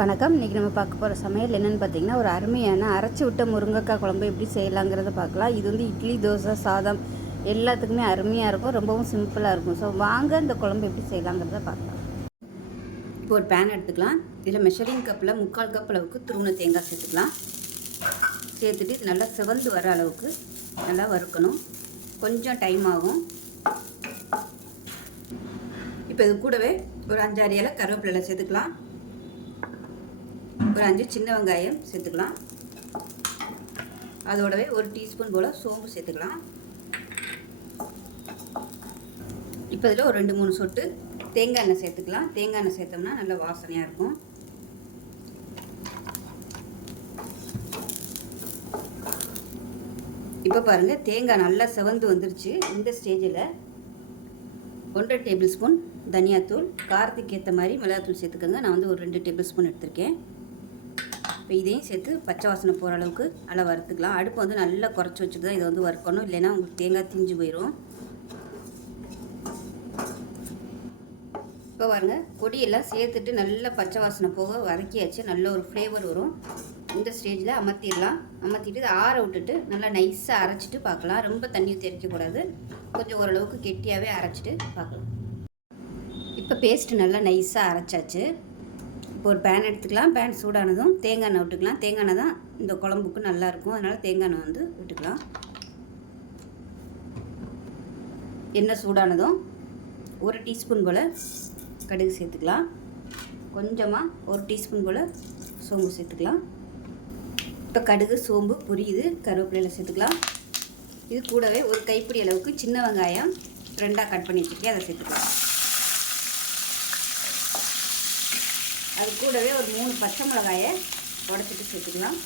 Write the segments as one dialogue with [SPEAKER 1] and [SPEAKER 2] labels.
[SPEAKER 1] வணக்கம். இன்றைக்கி நம்ம பார்க்க போகிற சமையல் என்னென்னு பார்த்தீங்கன்னா ஒரு அருமையான அரைச்சி விட்ட முருங்கைக்காய் குழம்பு எப்படி செய்யலாங்கிறத பார்க்கலாம். இது வந்து இட்லி தோசை சாதம் எல்லாத்துக்குமே அருமையாக இருக்கும். ரொம்பவும் சிம்பிளாக இருக்கும். ஸோ வாங்க இந்த குழம்பு எப்படி செய்யலாங்கிறத பார்க்கலாம். இப்போ ஒரு பேன் எடுத்துக்கலாம். இதில் மெஷரிங் கப்பில் முக்கால் கப் அளவுக்கு துருவன தேங்காய் சேர்த்துக்கலாம். சேர்த்துட்டு இது நல்லா சிவந்து வர அளவுக்கு நல்லா வறுக்கணும். கொஞ்சம் டைம் ஆகும். இப்போ இது கூடவே ஒரு அஞ்சாறு இலை கருவேப்பிலை சேர்த்துக்கலாம். ஒரு அஞ்சு சின்ன வெங்காயம் சேர்த்துக்கலாம். அதோடவே ஒரு டீஸ்பூன் போல் சோம்பு சேர்த்துக்கலாம். இப்போ இதில் ஒரு ரெண்டு மூணு சொட்டு தேங்காய் எண்ணெய் சேர்த்துக்கலாம். தேங்காய் எண்ணெய் சேர்த்தோம்னா நல்ல வாசனையாக இருக்கும். இப்போ பாருங்கள் தேங்காய் நல்லா செவந்து வந்துருச்சு. இந்த ஸ்டேஜில் ஒன்றரை டேபிள் ஸ்பூன் தனியாத்தூள் காரத்துக்கு ஏற்ற மாதிரி மிளகாத்தூள் சேர்த்துக்கோங்க. நான் வந்து ஒரு ரெண்டு டேபிள் ஸ்பூன் எடுத்திருக்கேன். இப்போ இதையும் சேர்த்து பச்சை வாசனை போகிற அளவுக்கு நல்லா வறுத்துக்கலாம். அடுப்பு வந்து நல்லா குறைச்சி வச்சுட்டு தான் இதை வந்து வறுக்கணும். இல்லைன்னா உங்களுக்கு தேங்காய் திஞ்சு போயிடும் இப்போ பாருங்க கொடியெல்லாம் சேர்த்துட்டு நல்லா பச்சை வாசனை போக வதக்கியாச்சு. நல்ல ஒரு ஃப்ளேவர் வரும். இந்த ஸ்டேஜில் அமர்த்திடலாம். அமர்த்திட்டு இதை ஆற விட்டுட்டு நல்லா நைஸாக அரைச்சிட்டு பார்க்கலாம். ரொம்ப தண்ணி ஊற்றி அரைக்கக்கூடாது கொஞ்சம் ஓரளவுக்கு கெட்டியாகவே அரைச்சிட்டு பார்க்கலாம். இப்போ பேஸ்ட்டு நல்லா நைஸாக அரைச்சாச்சு. இப்போ ஒரு பேன் எடுத்துக்கலாம். பேன் சூடானதும் தேங்காய் எண்ணெய் விட்டுக்கலாம். தேங்காய் எண்ணெய் தான் இந்த குழம்புக்கு நல்லாயிருக்கும் அதனால் தேங்காய் எண்ணெய் வந்து விட்டுக்கலாம். எண்ணெய் சூடானதும் ஒரு டீஸ்பூன் போல் கடுகு சேர்த்துக்கலாம். கொஞ்சமாக ஒரு டீஸ்பூன் போல் சோம்பு சேர்த்துக்கலாம். இப்போ கடுகு சோம்பு புரியுது. கருவேப்பிலையில் சேர்த்துக்கலாம். இது கூடவே ஒரு கைப்பிடி அளவுக்கு சின்ன வெங்காயம் ரெண்டாக கட் பண்ணி வச்சுருக்கேன். அதை சேர்த்துக்கலாம். அது கூடவே ஒரு மூணு பச்சை மிளகாயை உடச்சிட்டு சேர்த்துக்கலாம்.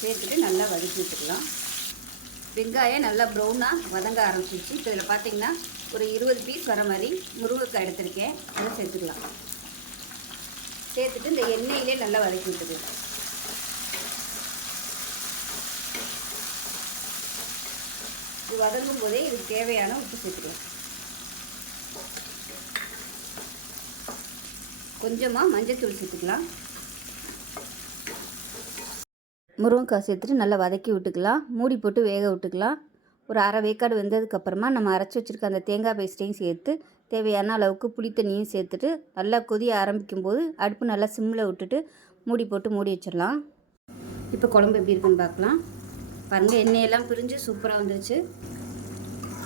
[SPEAKER 1] சேர்த்துட்டு நல்லா வதக்கி விட்டுக்கலாம். வெங்காயம் நல்லா ப்ரௌனாக வதங்க ஆரம்பிச்சிச்சு இப்போ இதில் பார்த்தீங்கன்னா ஒரு இருபது பீஸ் வர மாதிரி முருங்கைக்காய் எடுத்திருக்கேன். அதை சேர்த்துக்கலாம். சேர்த்துட்டு இந்த எண்ணெயிலே நல்லா வதக்கி விட்டுக்கலாம். வதங்கும் போதே இதுக்கு தேவையான உப்பு சேர்த்துக்கலாம். கொஞ்சமாக மஞ்சத்தூள் சேர்த்துக்கலாம். முருங்கைக்காய் சேர்த்துட்டு நல்லா வதக்கி விட்டுக்கலாம். மூடி போட்டு வேக விட்டுக்கலாம். ஒரு அரை வேக்காடு வெந்ததுக்கப்புறமா நம்ம அரைச்சி வச்சுருக்க அந்த தேங்காய் பேஸ்ட்டையும் சேர்த்து தேவையான அளவுக்கு புளி தண்ணியும் சேர்த்துட்டு நல்லா கொதிய ஆரம்பிக்கும் போது அடுப்பு நல்லா சிம்மில் விட்டுட்டு மூடி போட்டு மூடி வச்சிடலாம். இப்போ குழம்பு எப்படி இருக்குன்னு பார்க்கலாம். பாருங்கள் எண்ணெயெல்லாம் பிரிஞ்சு சூப்பராக வந்துருச்சு.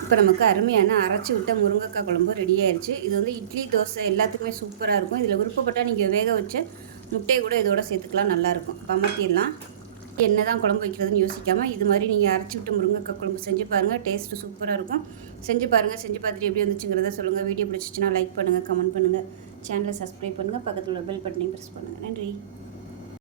[SPEAKER 1] இப்போ நமக்கு அருமையான அரைச்சி விட்ட முருங்கைக்காய் குழம்பு ரெடி ஆயிடுச்சு இது வந்து இட்லி தோசை எல்லாத்துக்குமே சூப்பராக இருக்கும். இதில் விருப்பப்பட்டால் நீங்கள் வேக வச்ச முட்டையை கூட இதோட சேர்த்துக்கலாம் நல்லாயிருக்கும் பமத்திடலாம் என்ன தான் குழம்பு வைக்கிறதுன்னு யோசிக்காமல் இது மாதிரி நீங்கள் அரைச்சி விட்டு முருங்கைக்காய் குழம்பு செஞ்சு பாருங்கள் டேஸ்ட்டு சூப்பராக இருக்கும். செஞ்சு பாருங்கள் செஞ்சு பார்த்துட்டு எப்படி வந்துச்சுங்கிறத சொல்லுங்கள் வீடியோ பிடிச்சிச்சின்னா லைக் பண்ணுங்கள் கமெண்ட் பண்ணுங்கள் சேனலை சப்ஸ்கிரைப் பண்ணுங்கள் பக்கத்தில் உள்ள பெல் பட்டனையும் ப்ரெஸ் பண்ணுங்கள் நன்றி.